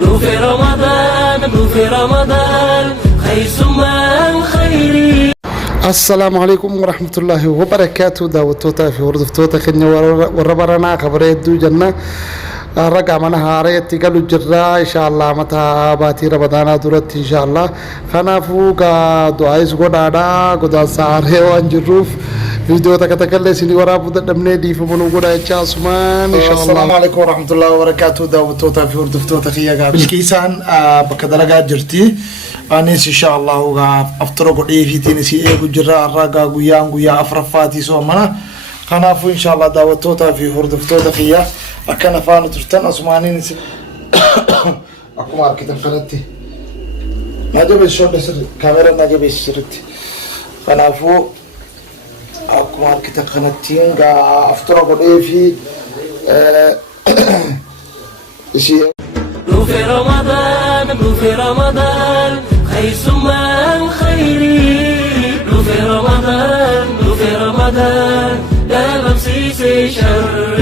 في رمضان في رمضان خير ثم الخير. السلام عليكم ورحمة الله وبركاته. داوتوتا في ورد فتوتا خدنا وربرنا خبرية دو جنة رقع منها عريت قالوا جرا إن شاء الله متى باتي رمضان دورت إن شاء الله خنا فوقا دعايز قدادا قدا ساره وانجروف فيديو تكتكلم سني ورا بود دمني دي فمنو قدا إن شاء الله. السلام عليكم ورحمة الله وبركاته. داوتوتا في ورد فتوتا خيا بالكيسان بكدرجات جرتي أنيس إن شاء الله أفطر قدي في تنسي جرا الرجا قيا أفرفاتي سومنا خنافو إن شاء الله داوتوتا في هرد فتوتا خيا أكنا فانو ترتن أسماني نسي أكو ماركتن خلتي نجيب الشوط بس كاميرا نجيب الشرتي خنافو أكو ماركتن خلتين أفطر قدي في شيء في رمضان في رمضان خير ثم الخير. في رمضان في رمضان لا بمسيس شر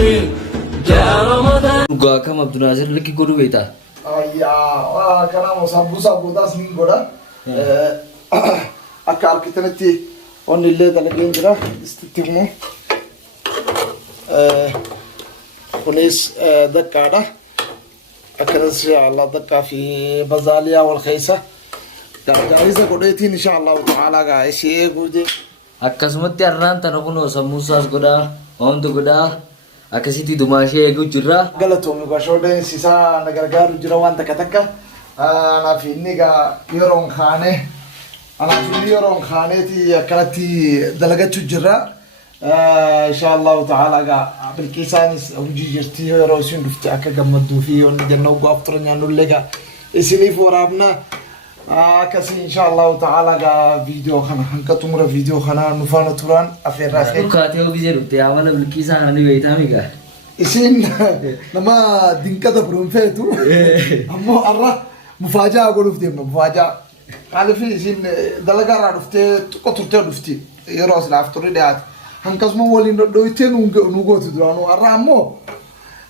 جاء رمضان. Gua kam Abdul Nazir lagi guru beta. Ya, karena mau sabu das minggu dah. Akar kita nanti on lille dalam genjera istiqmu. Polis dakada. أكثر شيء الله ذكر في بازاليا والخيسة. جاهزة قديتين إن شاء الله تعالى قاعد شيء قدي. Akkasumatti har'aan tana kunoo sammuusaas godhaa, wantu godhaa, akkasitti dumaashee eeguu jirra. Galatoomii bashoodeen sisaa nagargaaru jira waan takka. Anaaf inni gaa yeroon kaane. Anaaf inni yeroon kaaneeti akkanatti dalagachuu jirra. إن شاء الله تعالى بالكيسان وجي جرتي روسين دفتي أكا جمدو فيه ونجنو قافتر نانو لقى إسني فورابنا كسي إن شاء الله تعالى فيديو خنا هنك تمر فيديو خنا نفانا توران أفير راخي Kaateewu biyya dhufte amala bilkiisaan ani beeytaa miga. إسين نما دينكا دبرون فيتو أمو أرى مفاجأة أقول دفتي مفاجأة قال في إسين دلقا دفتي قطرتي دفتي يروس العفتوري ديات هنكسمو ولين دويتين ونقول تدرانو أرامو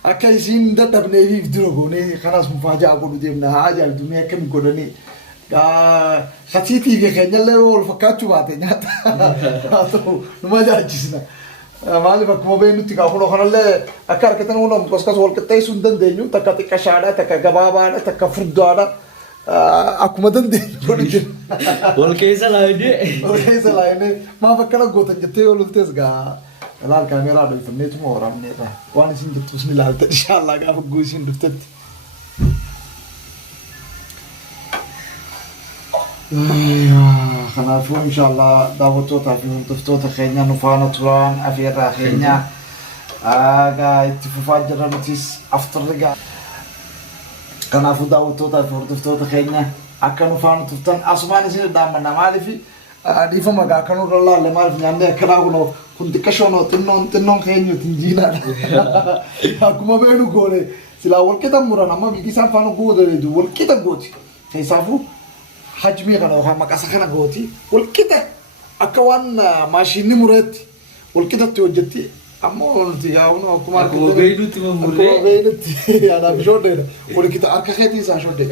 أكيسين دتبني في دروغوني خلاص مفاجأة أقول ديمنا حاجة الدنيا كم يقولني خسيتي في خيال له والفكاتو بعدين هاتو نما جالسنا مالي بكمو بينو تكاكلو خلاله أكار كتنا ولا مكسكاس والكتاي سندن دينيو تكاتي كشادا تكجبابا تكفردادا aku madan deh, Wal keessa laayne. Oke selain ma fakkaat goota jettee ooluftes gaa laal kaameraa dhufnee tuma waraabneedha waan isin jettus ni laalta inshallah gaafa guusin dhuftetti. Kanaafuu inshallah daawwattootaa fi hordoftoota keenya nu faana turan afeerraa keenya gaa itti fufaa jirra nutis afturri gaa. Kanaafuu daawwattootaa fi hordoftoota keenya akka nu faana turtan asumaan isin daammanna maaliif dhiifama gaa akka nurra laalle maaliif nyaannee akkanaa kun xiqqashoonoo xinnoon keenya tinjiinaadha. Akkuma beenu goone silaa walqixa muran amma bilkisaan faana goodaleedu walqixa gooti. Keessaafuu hajmii kana yookaan maqasa kana gooti walqixa akka waan maashinni mureetti walqixatti hojjetti. Ammoo nuti gaafnu akkuma beeynutti mamurree. Akkuma beeynutti anaaf shooddeedha. Wali kita harka keetii isaa shoodde.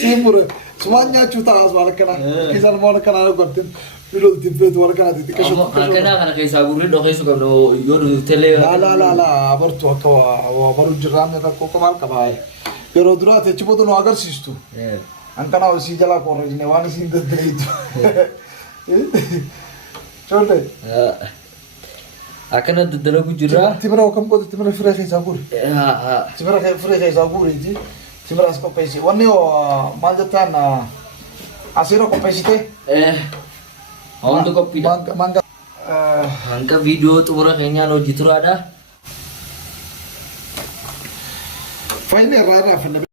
Siimure. Sumaan nyaachuu taa'as waan akkana. Kisaan waan akkana godhin. Filolti feetu waan akkana xixiqqaa shoodde. Akkana kana keessaa gurri dhokeessu qabnu yoo telee. La abartu akka abaru jiraamne rakkoo qabaal qabaa. Yeroo duraati achi booda nu agarsiistu. Ankana osii jalaa korreejne waan isiin daddareetu. Shoodde. Akkana daddalagu jirra. Timira kam qotu timira firee keessaa guri. Timira firee keessaa guriiti. Timira as qopheessi. Wanni maal jettaan asirra qopheessite. Wanti qophiidha. Hanga viidiyoo xumura keenyaan hojii turaadha. Faayini irraa irraa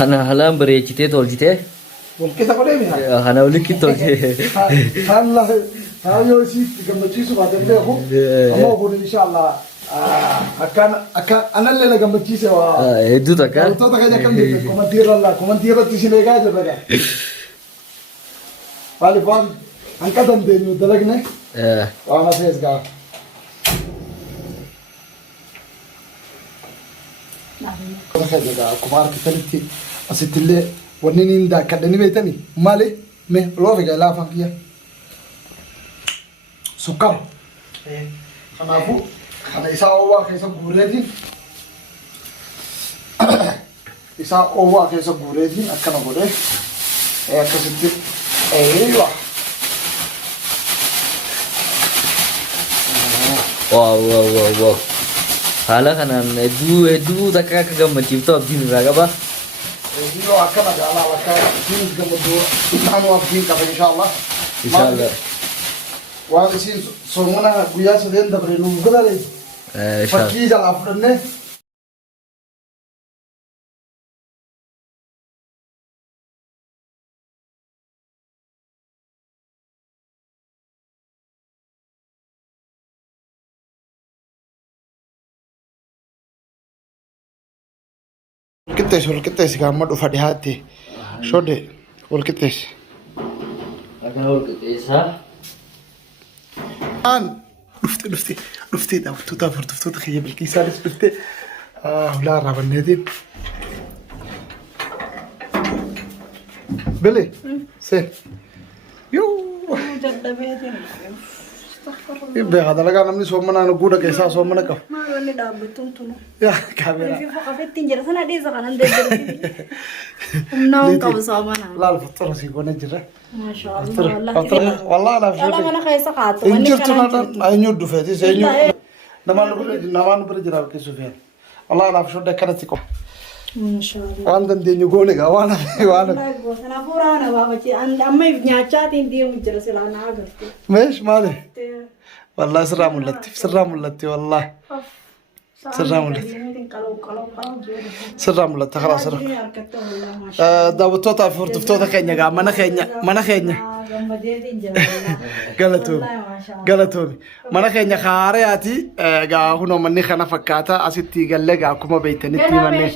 أنا هلا بريتشتي تولجتي والكيسة قولي بها أنا أقول لك تولجتي هلا ها يوسي gammachiisu baatan beeku amma kun insha Allah akan ana leela gammachiise waa hedduu takka wantoota keenya kan beeku komantiirratti isin eegaa jirra gaa maaliif waan hanqa dandeenyu dalagne waan hafees gaa akkuma argitanitti asittillee wanni niin daakkadhani beektani maali mee loofi gaa laafaan kiyya sukkar kanaafu kana isaa oowwaa keessa guureetiin isaa oowwaa keessa guureetiin akkana godhee akkasitti eeywa wow haala kanaan hedduu takka akka gammachiiftu abdiin irraa qaba eeywa akkana jaalaa bakka isiinis gammaduu isaanu abdiin qaba inshallah waan isiin soomana guyyaa sadeen dabre nuuf godhale fakkii jalaa fudhannee والقطيس كان مدو فديهاتي شودي والقطيس akkana walqixxeessaa دفتي دفتوتا خيب الكيسان دفتي ولا رابع النادين بلي سين يو يبقى هذا لقى نمني سومنا نقودا كيسا سومنا كف ما راني دابتون تونو يا كاميرا في فوق في التنجرة سنة دي زغنا ندير نوم كم سومنا لا الفطور سيكون جرا ما شاء الله والله انا والله ما انا خايسة قاطو انجرتنا اينو دفاتي سينو نما نبر جرا كيسوفيان والله انا في شده كانت تكو ما شاء الله وعندن دي نقول لك وانا انا فورانا بابا اما نياچاتين دي مجرا سلانا اغرتي ماشي مالي والله سرا ملتي والله سرا ملتي سرا ملتي خلاص داوتوتا فورتفتوتا كينيا مانا كينيا قالتوني مانا كينيا خارياتي غا هنو مني خنا فكاتا اسيتي غله غا كوما بيتنتي مني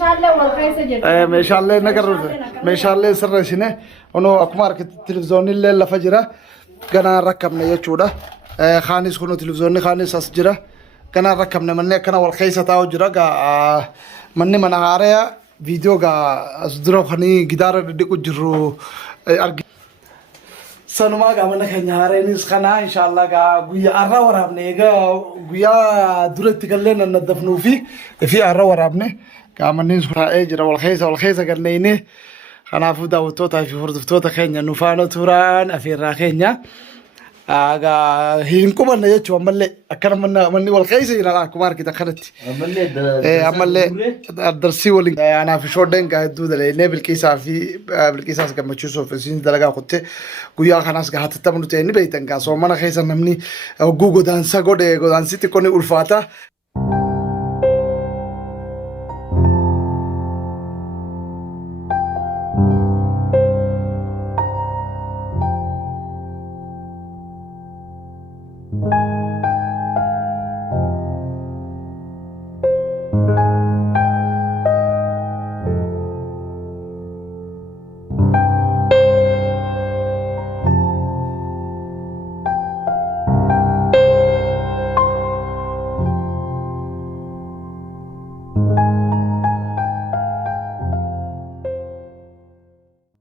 ما شاء الله نغر ما شاء الله سرسينه انو اكمار التلفزيون اللي لفجره غنا ركبنا يچودا خانيس كنو تلفزيون خانيس اسجرا كنا ركبنا مني كنا والخيسه تاو جرا مني من هاريا فيديو اصدرو خني جدار ديكو جرو سنما من كنا هارينيس خنا ان شاء الله غويا ارا ورابني غويا درت كلنا ندفنو في ارا ورابني منيس اجرا والخيسه قلنيني خنا فودا وتوتا في فردفتوتا خينيا نفانو توران افيرا خينيا aga hin kubanna yechu amalle akana manni wal khaysa ila kumar kita kharati amalle darsi wal ana fi shoden ga duda le bilkisa kama chuso fi sin dalaga qotte guya khanas ga hatta tamnu tayni beitan ga so mana khaysa namni gugo dan sa gode godan siti koni ulfata